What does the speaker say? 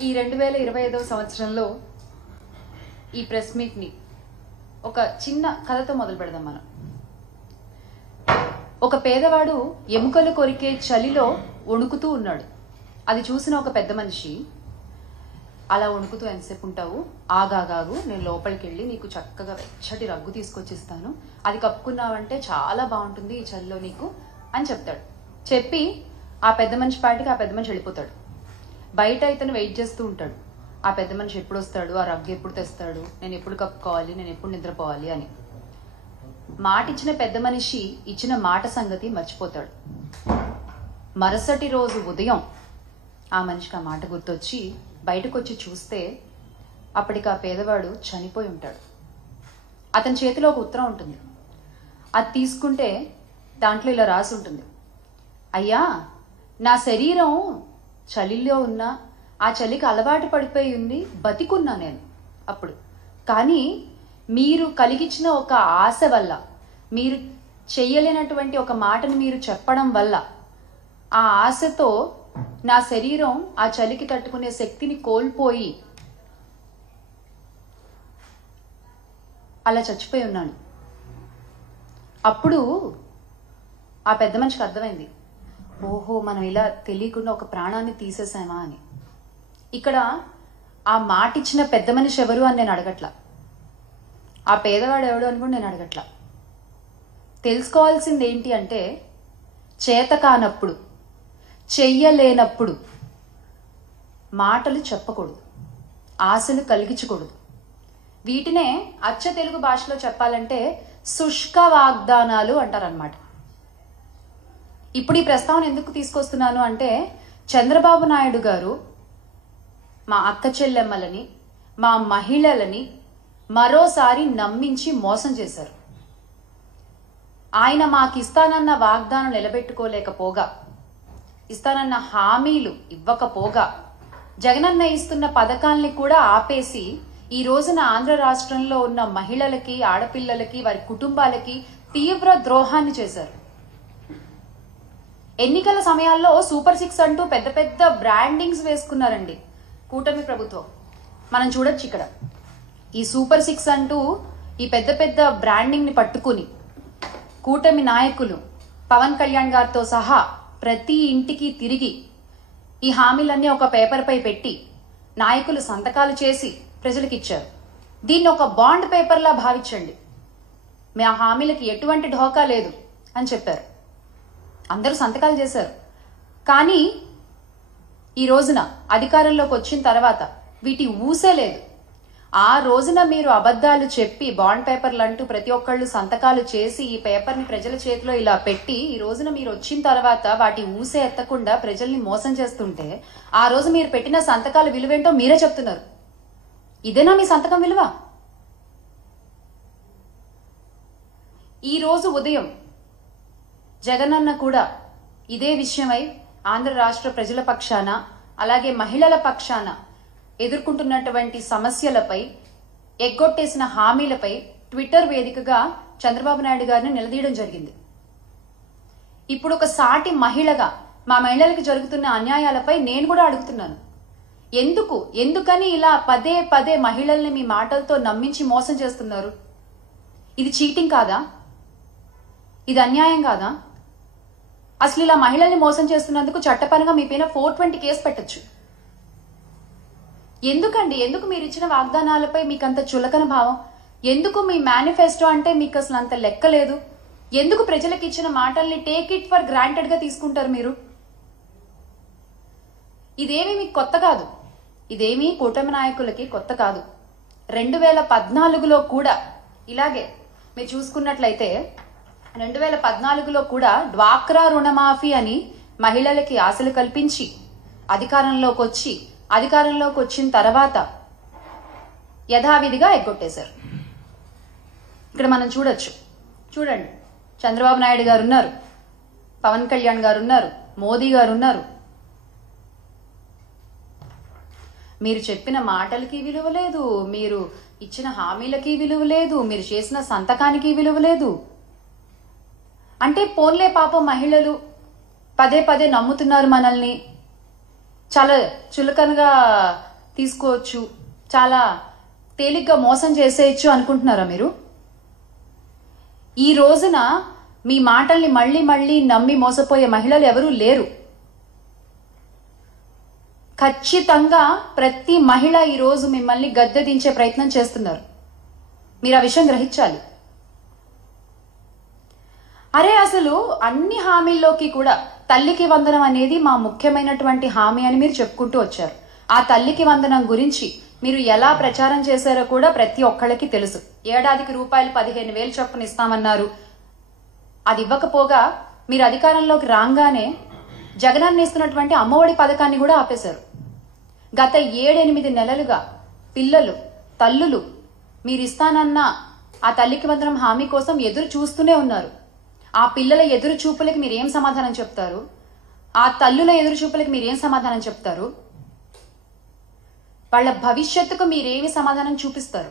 ఈ 2025వ సంవత్సరంలో ఈ ప్రెస్ మీట్ని ఒక చిన్న కథతో మొదలు పెడదాం మనం. ఒక పేదవాడు ఎముకలు కొరికే చలిలో వణుకుతూ ఉన్నాడు. అది చూసిన ఒక పెద్ద మనిషి, అలా వణుకుతూ ఎంతసేపు ఉంటావు, ఆగాగాగు, నేను లోపలికి వెళ్ళి నీకు చక్కగా వెచ్చటి రగ్గు తీసుకొచ్చిస్తాను, అది కప్పుకున్నావంటే చాలా బాగుంటుంది ఈ చలిలో నీకు అని చెప్తాడు. చెప్పి ఆ పెద్ద మనిషి పాటికి ఆ పెద్ద మనిషి వెళ్ళిపోతాడు. బయట ఇతను వెయిట్ చేస్తూ ఉంటాడు, ఆ పెద్ద మనిషి ఎప్పుడు వస్తాడు, ఆ రగ్గు ఎప్పుడు తెస్తాడు, నేను ఎప్పుడు కప్పుకోవాలి, నేను ఎప్పుడు నిద్రపోవాలి అని. మాట ఇచ్చిన పెద్ద మనిషి ఇచ్చిన మాట సంగతి మర్చిపోతాడు. మరుసటి రోజు ఉదయం ఆ మనిషికి ఆ మాట గుర్తొచ్చి బయటకు వచ్చి చూస్తే అప్పటికి ఆ పేదవాడు చనిపోయి ఉంటాడు. అతని చేతిలో ఒక ఉత్తరం ఉంటుంది. అది తీసుకుంటే దాంట్లో ఇలా రాసి ఉంటుంది: అయ్యా, నా శరీరం చలిలో ఉన్నా, ఆ చలికి అలవాటు పడిపోయి ఉంది, బతికున్నా నేను అప్పుడు. కానీ మీరు కలిగించిన ఒక ఆశ వల్ల, మీరు చెయ్యలేనటువంటి ఒక మాటను మీరు చెప్పడం వల్ల, ఆ ఆశతో నా శరీరం ఆ చలికి తట్టుకునే శక్తిని కోల్పోయి అలా చచ్చిపోయి ఉన్నాను. అప్పుడు ఆ పెద్ద మనిషికి అర్థమైంది, ఓహో, మనం ఇలా తెలియకుండా ఒక ప్రాణాన్ని తీసేసామా అని. ఇక్కడ ఆ మాట ఇచ్చిన పెద్ద మనిషి ఎవరు అని నేను అడగట్లా, ఆ పేదవాడు ఎవడు అని కూడా నేను అడగట్లా. తెలుసుకోవాల్సింది ఏంటి అంటే, చేత కానప్పుడు, చెయ్యలేనప్పుడు మాటలు చెప్పకూడదు, ఆశలు కలిగించకూడదు. వీటినే అచ్చ తెలుగు భాషలో చెప్పాలంటే శుష్క వాగ్దానాలు అంటారనమాట. ఇప్పుడు ఈ ప్రస్తావన ఎందుకు తీసుకొస్తున్నాను అంటే, చంద్రబాబు నాయుడు గారు మా అక్క చెల్లెమ్మలని, మా మహిళలని మరోసారి నమ్మించి మోసం చేశారు. ఆయన మాకు ఇస్తానన్న వాగ్దానం నిలబెట్టుకోలేకపోగా, ఇస్తానన్న హామీలు ఇవ్వకపోగా, జగనన్న ఇస్తున్న పథకాల్ని కూడా ఆపేసి ఈ రోజున ఆంధ్ర రాష్ట్రంలో ఉన్న మహిళలకి, ఆడపిల్లలకి, వారి కుటుంబాలకి తీవ్ర ద్రోహాన్ని చేశారు. ఎన్నికల సమయాల్లో సూపర్ 6 అంటూ పెద్ద పెద్ద బ్రాండింగ్స్ వేసుకున్నారండి కూటమి ప్రభుత్వం. మనం చూడొచ్చు ఇక్కడ ఈ సూపర్ 6 అంటూ ఈ పెద్ద పెద్ద బ్రాండింగ్ ని పట్టుకుని కూటమి నాయకులు పవన్ కళ్యాణ్ గారితో సహా ప్రతి ఇంటికి తిరిగి ఈ హామీలన్నీ ఒక పేపర్ పై పెట్టి నాయకులు సంతకాలు చేసి ప్రజలకు ఇచ్చారు. దీన్ని ఒక బాండ్ పేపర్లా భావించండి, మీ ఆ హామీలకి ఎటువంటి ఢోకా లేదు అని చెప్పారు. అందరూ సంతకాలు చేశారు. కానీ ఈ రోజున అధికారంలోకి వచ్చిన తర్వాత వీటి ఊసే లేదు. ఆ రోజున మీరు అబద్ధాలు చెప్పి బాండ్ పేపర్లు అంటూ ప్రతి ఒక్కళ్ళు సంతకాలు చేసి ఈ పేపర్ని ప్రజల చేతిలో ఇలా పెట్టి, ఈ రోజున మీరు వచ్చిన తర్వాత వాటి ఊసే ఎత్తకుండా ప్రజల్ని మోసం చేస్తుంటే, ఆ రోజు మీరు పెట్టిన సంతకాల విలువేంటో మీరే చెప్తున్నారు. ఇదేనా మీ సంతకం విలువ? ఈ రోజు ఉదయం జగనన్న కూడా ఇదే విషయమై ఆంధ్ర రాష్ట్ర ప్రజల పక్షాన, అలాగే మహిళల పక్షాన ఎదుర్కొంటున్నటువంటి సమస్యలపై, ఎగ్గొట్టేసిన హామీలపై ట్విట్టర్ వేదికగా చంద్రబాబు నాయుడు గారిని నిలదీయడం జరిగింది. ఇప్పుడు ఒక సాటి మహిళగా మా మహిళలకు జరుగుతున్న అన్యాయాలపై నేను కూడా అడుగుతున్నాను. ఎందుకని ఇలా పదే పదే మహిళల్ని మీ మాటలతో నమ్మించి మోసం చేస్తున్నారు? ఇది చీటింగ్ కాదా? ఇది అన్యాయం కాదా? అసలు ఇలా మహిళల్ని మోసం చేస్తున్నందుకు చట్టపరంగా మీ పైన 420 కేసు పెట్టచ్చు. ఎందుకు మీరు ఇచ్చిన వాగ్దానాలపై మీకు అంత చులకన భావం? ఎందుకు మీ మేనిఫెస్టో అంటే మీకు అసలు అంత లెక్క లేదు? ఎందుకు ప్రజలకు ఇచ్చిన మాటల్ని టేక్ ఇట్ ఫర్ గ్రాంటెడ్ గా తీసుకుంటారు మీరు? ఇదేమీ మీకు కొత్త కాదు, ఇదేమీ కూటమి నాయకులకి కొత్త కాదు. 2014లో కూడా ఇలాగే మీరు చూసుకున్నట్లయితే, 2014లో కూడా డ్వాక్రా రుణమాఫీ అని మహిళలకి ఆశలు కల్పించి అధికారంలోకి వచ్చిన తర్వాత యథావిధిగా ఎగ్గొట్టేశారు. ఇక్కడ మనం చూడండి, చంద్రబాబు నాయుడు గారు ఉన్నారు, పవన్ కళ్యాణ్ గారు ఉన్నారు, మోదీ గారు ఉన్నారు. మీరు చెప్పిన మాటలకి విలువ లేదు, మీరు ఇచ్చిన హామీలకి విలువ లేదు, మీరు చేసిన సంతకానికి విలువ లేదు. అంటే పోన్లే, పాపం మహిళలు పదే పదే నమ్ముతున్నారు మనల్ని, చాలా చులకనగా తీసుకోవచ్చు, చాలా తేలిగ్గా మోసం చేసేయచ్చు అనుకుంటున్నారా మీరు? ఈ రోజున మీ మాటల్ని మళ్ళీ మళ్ళీ నమ్మి మోసపోయే మహిళలు ఎవరూ లేరు. ఖచ్చితంగా ప్రతి మహిళ ఈ రోజు మిమ్మల్ని గద్దె దించే ప్రయత్నం చేస్తున్నారు. మీరు ఆ విషయం గ్రహించాలి. అరే అసలు అన్ని హామీల్లోకి కూడా తల్లికి వందనం అనేది మా ముఖ్యమైనటువంటి హామీ అని మీరు చెప్పుకుంటూ వచ్చారు. ఆ తల్లికి వందనం గురించి మీరు ఎలా ప్రచారం చేశారో కూడా ప్రతి ఒక్కళ్ళకి తెలుసు. ఏడాదికి రూపాయలు 15,000 చొప్పున ఇస్తామన్నారు. అది ఇవ్వకపోగా మీరు అధికారంలోకి రాగానే జగనన్న ఇస్తున్నటువంటి అమ్మఒడి పథకాన్ని కూడా ఆపేశారు. గత 7-8 నెలలుగా పిల్లలు, తల్లులు మీరు ఇస్తానన్న ఆ తల్లికి వందనం హామీ కోసం ఎదురు చూస్తూనే ఉన్నారు. ఆ పిల్లల ఎదురు చూపులకి మీరు ఏం సమాధానం చెప్తారు? ఆ తల్లుల ఎదురు చూపులకి మీరు ఏం సమాధానం చెప్తారు? వాళ్ళ భవిష్యత్తుకు మీరేమి సమాధానం చూపిస్తారు?